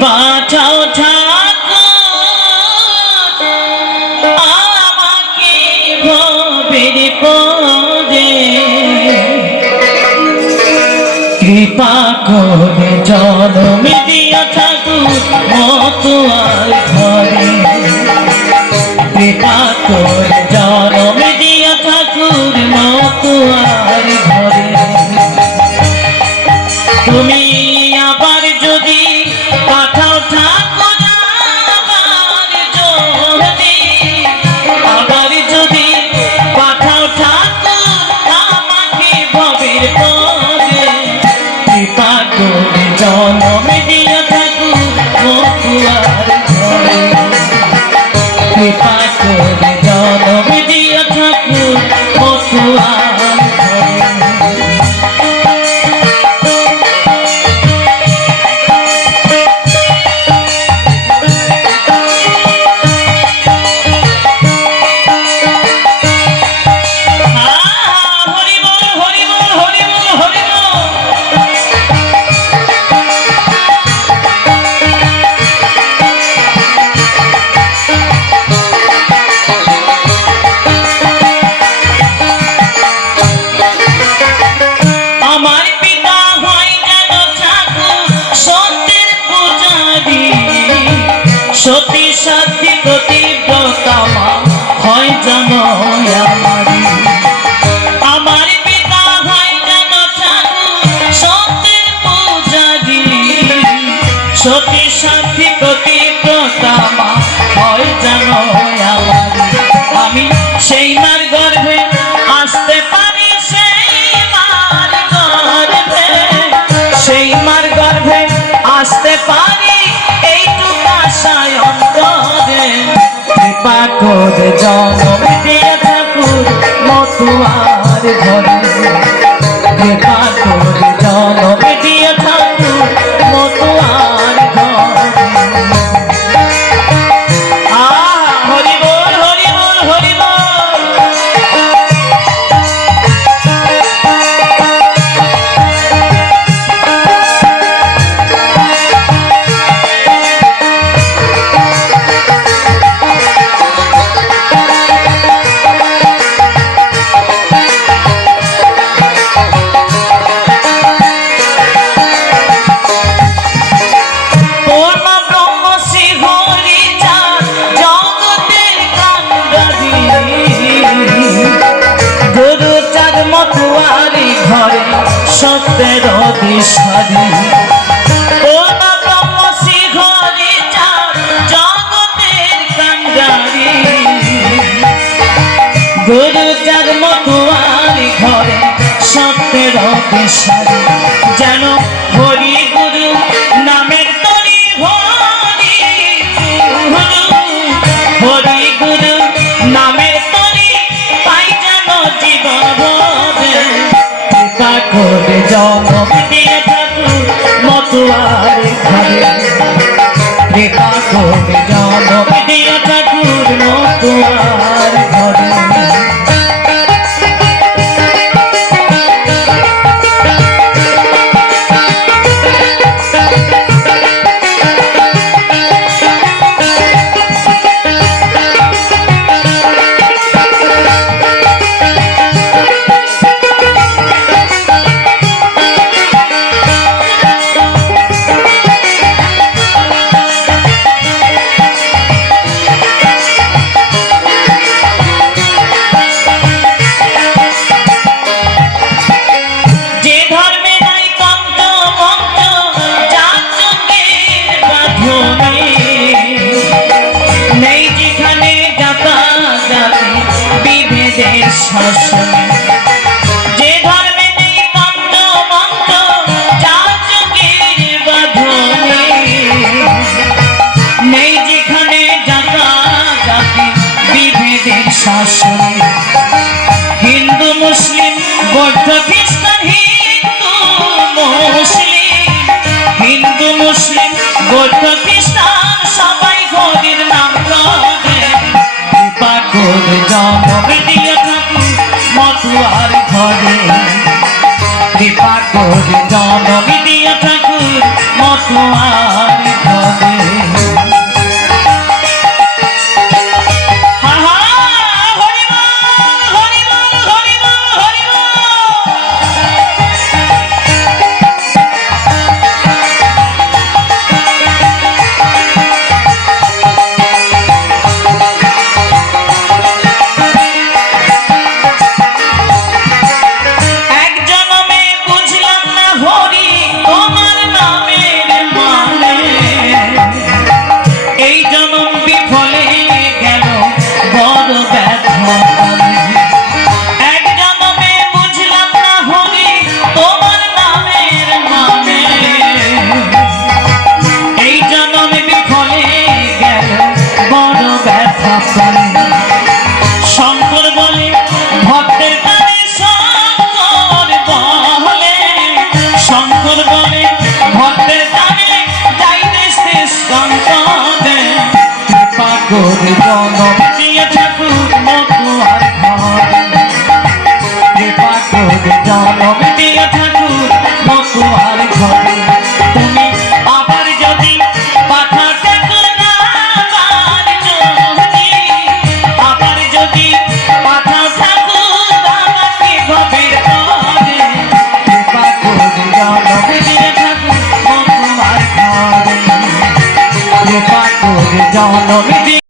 পাঠাও ঠাকুর আমাকে ভবের পদে কৃপা করে জন্ম দিয়া ঠাকুর মতুয়ার ঘরে কৃপা করে জন্ম দিয়া ঠাকুর মতুয়ার ঘরে তুমি আবার যদি পাঠাও ঠাকুর আবার যদি পাঠাও ঠাকুর আমাকে ভবের পদে কৃপা করে জন্ম দিয়া ঠাকুর মতুয়ার ঘরে কৃপা করে জন্ম দিয়া ঠাকুর মতুয়ার ঘরে সতী সাথী প্রতিব্রতা মা হয় যেন আমারি আমার পিতা হয় যেন ঠাকুর সত্যের পূজারি সতী সাথী প্রতিব্রতা মা হয় যেন আমারি আমি সেই মার গর্ভে আসতে পারি সেই মার গর্ভে আসতে পারি কৃপা করে জন্ম দিয়া ঠাকুর মতুয়ার ঘরে কৃপা করে জন্ম দিয়া ঠাকুর মতুয়ার ঘরে হরি বল হরি বল হরি বল ঘরে সত্যের দিশারি ও ব্রহ্ম শিখরে চাঁদ জগতের কান্ডারি গুরু চাঁদ মতুয়ারি ঘরে সত্যের দিশারি যেন হরি গুরু নামের তরি হরি হরি গুরু নামের তরি পাই যেন জীবন কৃপা করে জন্ম দিয়া ঠাকুর মতুয়ার ঘরে কৃপা করে জন্ম দিয়া ঠাকুর মতুয়ার ঘরে যে ধর্মে নেই তন্ত্র মন্ত্র যার যুগের বাঁধনে নেই যেখানে জাতি বিভেদের শাসনে হিন্দু মুসলিম বৌদ্ধ খ্রিস্টান হিন্দু মুসলিম বৌদ্ধ খ্রিস্টান সবাই হরির নাম করে কৃপা করে জন্ম দিয়া ঠাকুর মতুয়ার ঘরে কৃপা করে জন্ম দিয়া ঠাকুর মতুয়ার ঘরে করে জনম দিয়ে ঠাকুর মতুয়ার ঘরে কৃপা করে জনম দিয়ে ঠাকুর মতুয়ার ঘরে তুমি আবার যদি পাঠাতে করো আমার জমি আবার যদি পাঠাও ঠাকুর আমাকে গভীর করে কৃপা করে জনম দিয়ে ঠাকুর মতুয়ার ঘরে কৃপা করে জনম